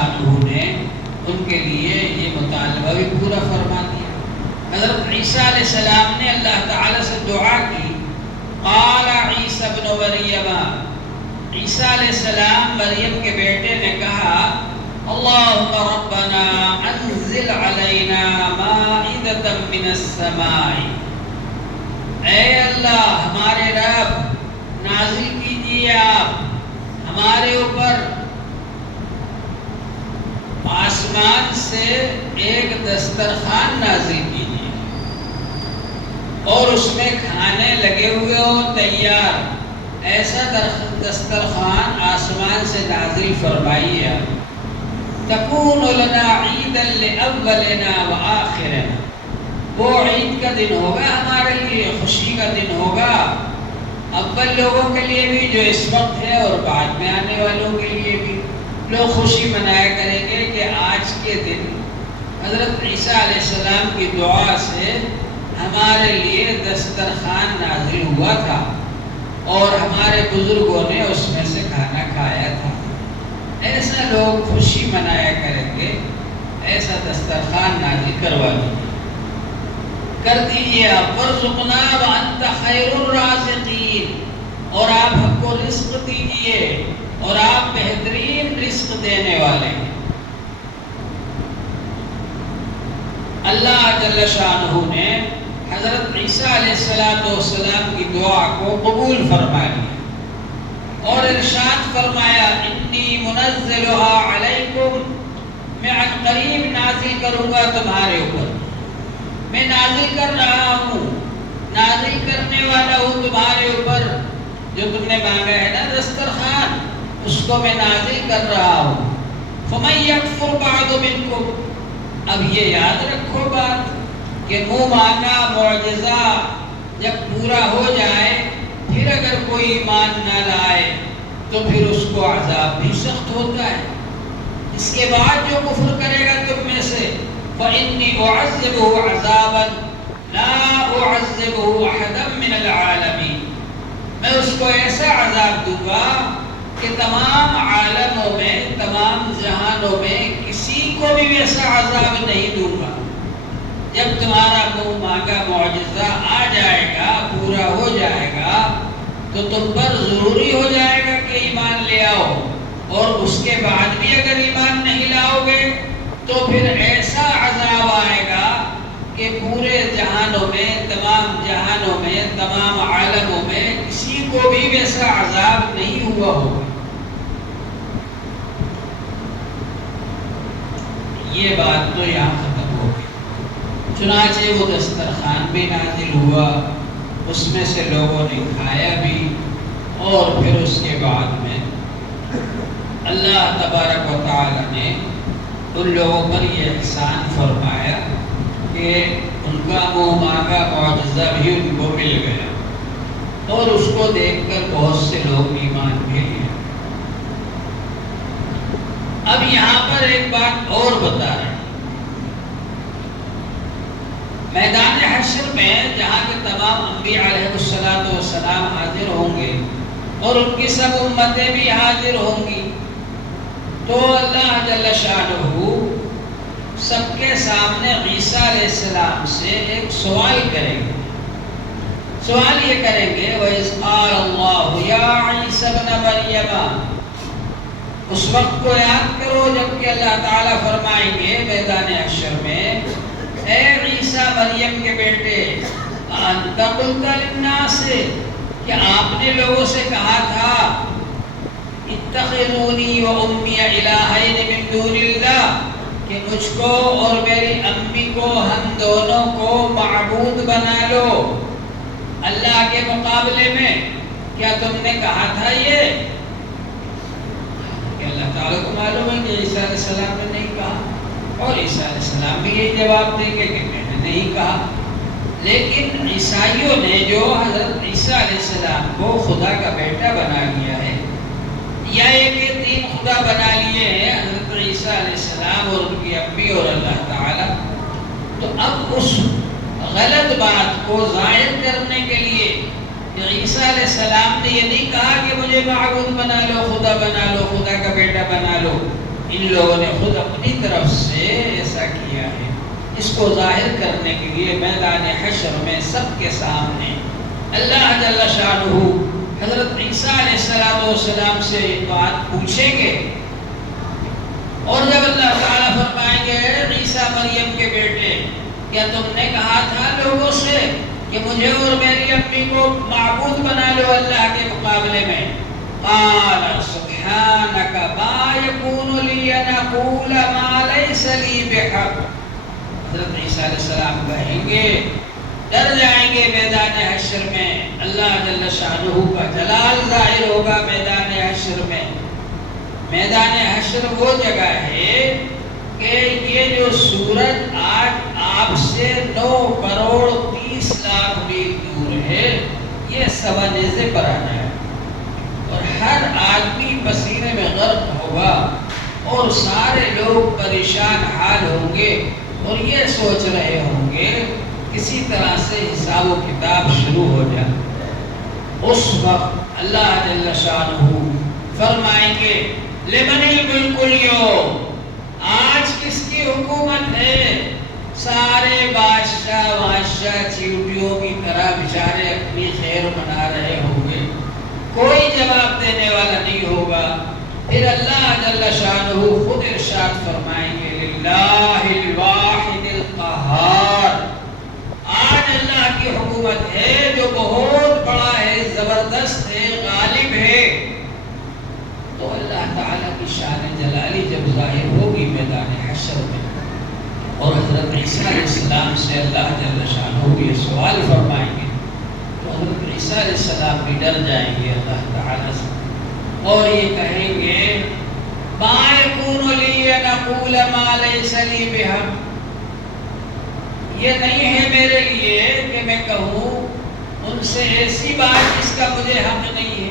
شانہ نے ان کے لیے یہ مطالبہ بھی پورا فرما دیا۔ حضرت عیسیٰ علیہ السلام نے اللہ تعالیٰ سے دعا کی، قال عیسیٰ ابن مریم، عیسیٰ علیہ السلام مریم کے بیٹے نے کہا، اللہم ربنا انزل علینا مائدۃ من السماء، اے اللہ ہمارے رب نازل کیجیے آپ ہمارے اوپر آسمان سے ایک دسترخوان نازل کیجیے اور اس میں کھانے لگے ہوئے ہوں تیار، ایسا دسترخوان آسمان سے نازل فرمائیے آپ، تکون لنا عیدا لاولنا وآخرنا، وہ عید کا دن ہوگا ہمارے لیے، خوشی کا دن ہوگا، اول لوگوں کے لیے بھی جو اس وقت ہے اور بعد میں آنے والوں کے لیے بھی لوگ خوشی منایا کریں گے کہ آج کے دن حضرت عیسیٰ علیہ السلام کی دعا سے ہمارے لیے دسترخوان نازل ہوا تھا اور ہمارے بزرگوں نے اس میں سے کھانا کھایا تھا۔ ایسا لوگ خوشی منایا کریں گے، ایسا دسترخوان نازل کروا دیجیے، کر دیجیے آپ، وارزقنا وانت خیر الرازقین، اور آپ ہم کو رزق دیجیے اور آپ بہترین رزق دینے والے ہیں۔ اللہ جل شانہ نے حضرت عیسیٰ علیہ السلام کی دعا کو قبول فرما لیا اور ارشاد فرمایا، انی منزلها علیکم، میں عن قریب نازل کروں گا تمہارے اوپر، میں نازل کر رہا ہوں، نازل کرنے والا ہوں تمہارے اوپر، جو تم نے مانگا ہے نا دسترخوان، اس کو میں نازل کر رہا ہوں۔ فَمَن يَكْفُرْ بَعْدُ مِنْكُمْ، اب یہ یاد رکھو بات کہ منہ مانگا معجزہ جب پورا ہو جائے پھر اگر کوئی ایمان نہ لائے تو پھر اس کو عذاب بھی سخت ہوتا ہے۔ اس کے بعد جو کفر کرے گا تم میں سے، فَإِنِّي أُعَذِّبُهُ عَذَابًا لَا أُعَذِّبُهُ أَحَدًا مِنَ الْعَالَمِينَ، میں اس کو ایسا عذاب دوں گا کہ تمام عالموں میں، تمام جہانوں میں کسی کو بھی ویسا عذاب نہیں دوں گا۔ جب تمہارا منہ مانگا معجزہ آ جائے گا، پورا ہو جائے گا، تو تم پر ضروری ہو جائے گا کہ ایمان لے آؤ، اور اس کے بعد بھی اگر ایمان نہیں لاؤ گے تو پھر ایسا عذاب آئے گا کہ پورے جہانوں میں، تمام جہانوں میں، تمام عالموں میں کسی کو بھی ویسا عذاب نہیں ہوا ہوگا۔ یہ بات تو یہاں ختم ہو گئی۔ چنانچہ وہ دسترخوان بھی نازل ہوا، اس میں سے لوگوں نے کھایا بھی، اور پھر اس کے بعد میں اللہ تبارک و تعالی نے ان لوگوں پر یہ احسان فرمایا کہ ان کا منہ مانگا معجزہ بھی ان کو مل گیا، اور اس کو دیکھ کر بہت سے لوگ ایمان بھی لے۔ اب یہاں پر ایک بات اور بتا رہے ہیں، میدان حشر میں جہاں کے تمام انبیاء علیہ السلام حاضر ہوں گے اور ان کی سب امتیں بھی حاضر ہوں گی، تو اللہ جل شانہ سب کے سامنے عیسیٰ علیہ السلام سے ایک سوال کریں گے۔ سوال یہ کریں گے، وَإِذْ قَالَ اللَّهُ يَا عِيسَى ابْنَ مَرْيَمَ، اس وقت کو یاد کرو جب کہ اللہ تعالیٰ فرمائیں گے میدان حشر میں، اے عیسیٰ مریم کے بیٹے، أَنْتَ قُلْتَ لِلنَّاسِ، کہ آپ نے لوگوں سے کہا تھا، اتخذونی و امی الہین من دون اللہ، کہ مجھ کو اور میری امی کو، ہم دونوں کو معبود بنا لو اللہ کے مقابلے میں، کیا تم نے کہا تھا یہ؟ کہ اللہ تعالیٰ کو معلوم ہے کہ عیسیٰ علیہ السلام نے نہیں کہا، اور عیسیٰ علیہ السلام بھی یہی جواب دیں گے کہ میں نے نہیں کہا۔ لیکن عیسائیوں نے جو حضرت عیسیٰ علیہ السلام کو خدا کا بیٹا بنا لیا ہے، یا ایک تین خدا بنا لیے ہیں حضرت عیسیٰ علیہ السلام اور ان کی امی اور اللہ تعالیٰ، تو اب اس غلط بات کو ظاہر کرنے کے لیے کہ عیسیٰ علیہ السلام نے یہ نہیں کہا کہ مجھے معبود بنا لو، خدا بنا لو، خدا کا بیٹا بنا لو، ان لوگوں نے خود اپنی طرف سے ایسا کیا ہے۔ اس کو ظاہر کرنے کے لیے میدان حشر میں سب کے سامنے اللہ جل شانہ حضرت عیسیٰ علیہ السلام سے یہ بات پوچھیں گے، اور جب اللہ تعالیٰ فرمائیں گے عیسیٰ مریم کے بیٹے، کیا تم نے کہا تھا لوگوں سے کہ مجھے اور میری امی کو معبود بنا لو اللہ کے مقابلے میں؟ قال سبحانک ما یکون لی ان اقول ما لیس لی بحق۔ حضرت عیسیٰ علیہ السلام کہیں گے، ڈر جائیں گے میدان حشر میں، اللہ جل شانہ کا جلال ظاہر ہوگا میدان حشر میں۔ میدان حشر وہ جگہ ہے کہ یہ جو سورج آج آپ سے 9 کروڑ 30 لاکھ میل دور ہے، یہ سوا نیزے پر آنا ہے، اور ہر آدمی پسینے میں غرق ہوگا، اور سارے لوگ پریشان حال ہوں گے، اور یہ سوچ رہے ہوں گے کسی طرح سے حساب و کتاب شروع ہو جائے۔ اس وقت اللہ جل شانہ فرمائیں گے لمن الملک اليوم، آج کس کی حکومت ہے؟ سارے بادشاہ چیوٹیوں کی طرح بیچارے اپنی خیر منا رہے ہوں گے، کوئی جواب دینے والا نہیں ہوگا۔ پھر اللہ جل شانہ خود ارشاد فرمائیں گے للہ الواحد القہار، آج اللہ کی حکومت ہے جو بہت بڑا ہے، زبردست ہے، غالب ہے۔ تو اللہ تعالیٰ کی شان جلالی جب ظاہر ہوگی میدان حشر میں، اور حضرت عیسیٰ علیہ السلام سے اللہ جل شانہ یہ سوال فرمائیں گے، تو حضرت عیسیٰ علیہ السلام بھی ڈر جائیں گے اللہ تعالیٰ سے، اور یہ کہیں گے ما یکون لی ان اقول ما لیس لی بحق، یہ نہیں ہے میرے لیے کہ میں کہوں ان سے ایسی بات جس کا مجھے حق نہیں ہے۔